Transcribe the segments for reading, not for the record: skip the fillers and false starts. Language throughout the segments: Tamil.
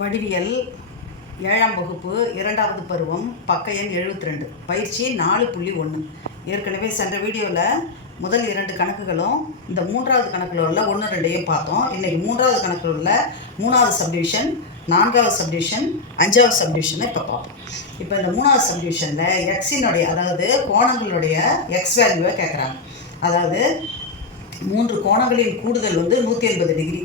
வடிவியல் 7ஆம் வகுப்பு 2வது பருவம் பக்க எண் 72 பயிற்சி 4.1. ஏற்கனவே சென்ற வீடியோவில் முதல் 2 கணக்குகளும் இந்த 3வது கணக்கில் உள்ள 1, 2ஐயும் பார்த்தோம். இன்றைக்கி 3வது கணக்கில் உள்ள 3வது சப்டிவிஷன், 4வது சப்டிவிஷன், 5வது சப்டிவிஷனை இப்போ பார்ப்போம். இப்போ இந்த 3வது சப்டிவிஷனில் எக்ஸினுடைய அதாவது கோணங்களுடைய எக்ஸ் வேல்யூவை கேட்குறாங்க. அதாவது 3 கோணங்களின் கூடுதல் 180 டிகிரி.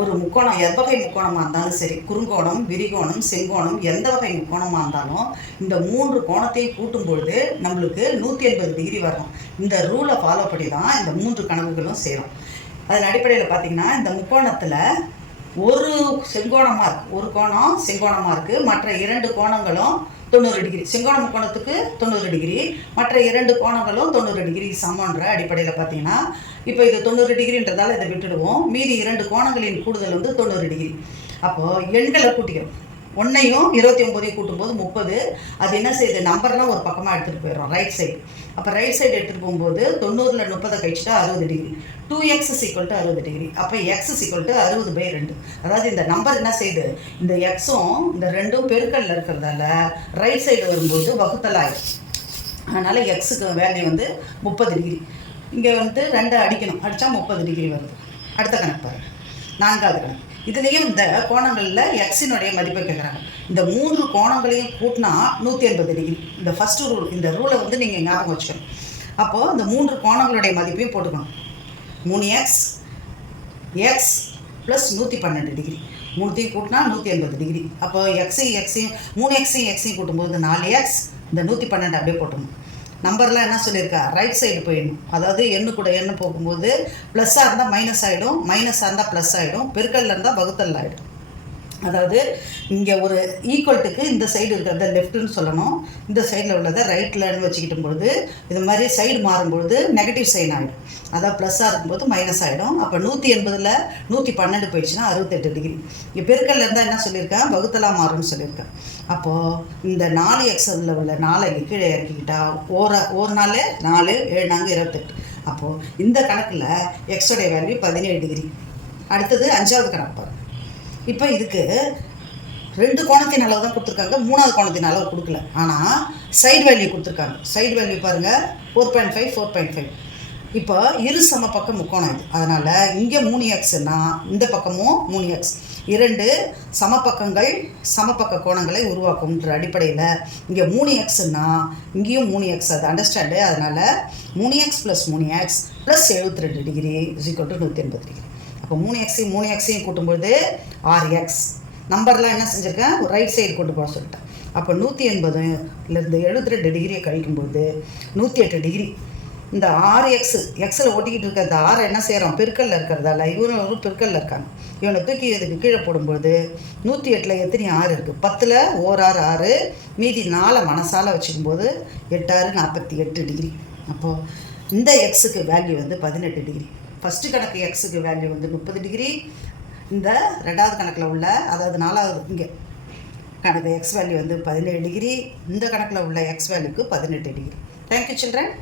ஒரு முக்கோணம் எவ்வகை முக்கோணமாக இருந்தாலும் சரி, குறுங்கோணம், விரிகோணம், செங்கோணம், எந்த வகை முக்கோணமாக இருந்தாலும் இந்த 3 கோணத்தையும் கூட்டும்பொழுது நம்மளுக்கு 180 டிகிரி வரும். இந்த ரூலை ஃபாலோ பண்ணி தான் இந்த 3 கணக்குகளும் செய்கிறோம். அதன் அடிப்படையில் பார்த்திங்கன்னா இந்த முக்கோணத்தில் ஒரு செங்கோணமாக இருக்குது, ஒரு கோணம் செங்கோணமாக இருக்குது, மற்ற 2 கோணங்களும் 90 டிகிரி. செங்கோண முக்கோணத்துக்கு 90 டிகிரி, மற்ற 2 கோணங்களும் 90 டிகிரி சமன்ற அடிப்படையில் பார்த்தீங்கன்னா இப்போ இது 90 டிகிரின்றதால இதை விட்டுடுவோம். மீதி 2 கோணங்களின் கூடுதல் 90 டிகிரி. அப்போது எண்களை கூட்டிக்கிறோம். 1ஐயும் 29ஐயும் கூட்டும்போது 30. அது என்ன செய்யுது, நம்பர்லாம் ஒரு பக்கமாக எடுத்துகிட்டு போயிடும் ரைட் சைடு. அப்போ ரைட் சைடு எடுத்துகிட்டு போகும்போது 90ல் 30 கழிச்சுட்டா 60 டிகிரி. 2x = 60 degree. அப்போ x = 60/2. அதாவது இந்த நம்பர் என்ன செய்யுது, இந்த எக்ஸும் இந்த 2ம் பெருக்கல்ல இருக்கிறதால ரைட் சைடு வரும்போது வகுத்தல் ஆகிடும். அதனால் எக்ஸுக்கு வேல்யூ 30 டிகிரி. இங்கே 2 அடிக்கணும், அடித்தா 30 டிகிரி வருது. அடுத்த கணக்கு பாருங்கள், 4வது கணக்கு. இதுலேயும் இந்த கோணங்களில் எக்ஸினுடைய மதிப்பை கேட்குறாங்க. இந்த 3 கோணங்களையும் கூட்டினா 180 டிகிரி. இந்த ஃபஸ்ட்டு ரூல், இந்த ரூலை நீங்கள் ஞாபகம் வச்சுக்கணும். அப்போது இந்த 3 கோணங்களுடைய மதிப்பையும் போட்டுக்கணும். 3x X plus 112 degree. 3த்தையும் கூட்டினா 180 டிகிரி. அப்போது எக்ஸையும் 3x கூட்டும்போது 4x, இந்த 112 அப்படியே போட்டுக்கணும். நம்பர்லாம் என்ன சொல்லியிருக்கா, ரைட் சைடு போயிடணும். அதாவது எண்ணு கூட எண்ணு போகும்போது ப்ளஸ்ஸாக இருந்தால் மைனஸ் ஆகிடும், மைனஸாக இருந்தால் ப்ளஸ் ஆகிடும், பெருக்கல்ல இருந்தால் வகுத்தல் ஆகிடும். அதாவது இங்கே ஒரு ஈக்குவல்ட்டுக்கு இந்த சைடு இருக்கிறத லெஃப்ட்டுன்னு சொல்லணும், இந்த சைடில் உள்ளதை ரைட்டில்னு வச்சுக்கிட்டும் பொழுது இது மாதிரி சைடு மாறும்பொழுது நெகட்டிவ் சைன் ஆகிடும். அதாவது ப்ளஸ்ஸாக இருக்கும்போது மைனஸ் ஆகிடும். அப்போ 180ல் 112 போயிடுச்சுன்னா 68 டிகிரி. இங்கே பெருக்கல்ல இருந்தால் என்ன சொல்லியிருக்கேன், வகுத்தலாக மாறும்னு சொல்லியிருக்கேன். அப்போது இந்த 4xல் உள்ள 4 கீழே இறக்கிக்கிட்டால் ஒரு நாள் 4, 7 4 28. அப்போது இந்த கணக்கில் எக்ஸோடைய வேல்யூ 17 டிகிரி. அடுத்தது 5வது கணக்கு பாருங்கள். இப்போ இதுக்கு 2 கோணத்தின் அளவு தான் கொடுத்துருக்காங்க, 3வது கோணத்தின் அளவு கொடுக்கல. ஆனால் சைடு வேல்யூ கொடுத்துருக்காங்க. சைடு வேல்யூ பாருங்கள், 4.5 4.5. இப்போ இரு சம பக்கம் முக்கோணம் இது. அதனால் இங்கே 3xன்னா இந்த பக்கமும் 3x. 2 சமபக்கங்கள் சமபக்க கோணங்களை உருவாக்கும்ன்ற அடிப்படையில் இங்கே 3xன்னா இங்கேயும் 3x. அது அண்டர்ஸ்டாண்டு. அதனால் 3x + 3x + 72 டிகிரி = 180 டிகிரி. அப்போ 3xையும் கூட்டும்போது 6x. நம்பர்லாம் என்ன செஞ்சுருக்கேன், ஒரு ரைட் சைடு கொண்டு போக சொல்லிட்டேன். அப்போ 180லேருந்து 72 டிகிரியை கழிக்கும்போது 108 டிகிரி. இந்த 6x எக்ஸில் ஒட்டிக்கிட்டு இருக்க இந்த 6 என்ன செய்கிறோம், பெருக்கல்ல இருக்கிறதால இவரும் ஒரு பெருக்கல்ல இருக்காங்க. இவனை தூக்கி இதுக்கு கீழே போடும்போது 108ல் எத்தனை 6 இருக்குது, 10ல் 1 6 6, மீதி 4 மனசால வச்சுக்கும்போது 8 6 48 டிகிரி. அப்போது இந்த எக்ஸுக்கு வேல்யூ 18 டிகிரி. ஃபஸ்ட்டு கணக்கு எக்ஸுக்கு வேல்யூ 30 டிகிரி. இந்த 2வது கணக்கில் உள்ள அதாவது 4வது இங்கே கணக்கு எக்ஸ் வேல்யூ 17 டிகிரி. இந்த கணக்கில் உள்ள எக்ஸ் வேல்யூக்கு 18 டிகிரி. Thank you children.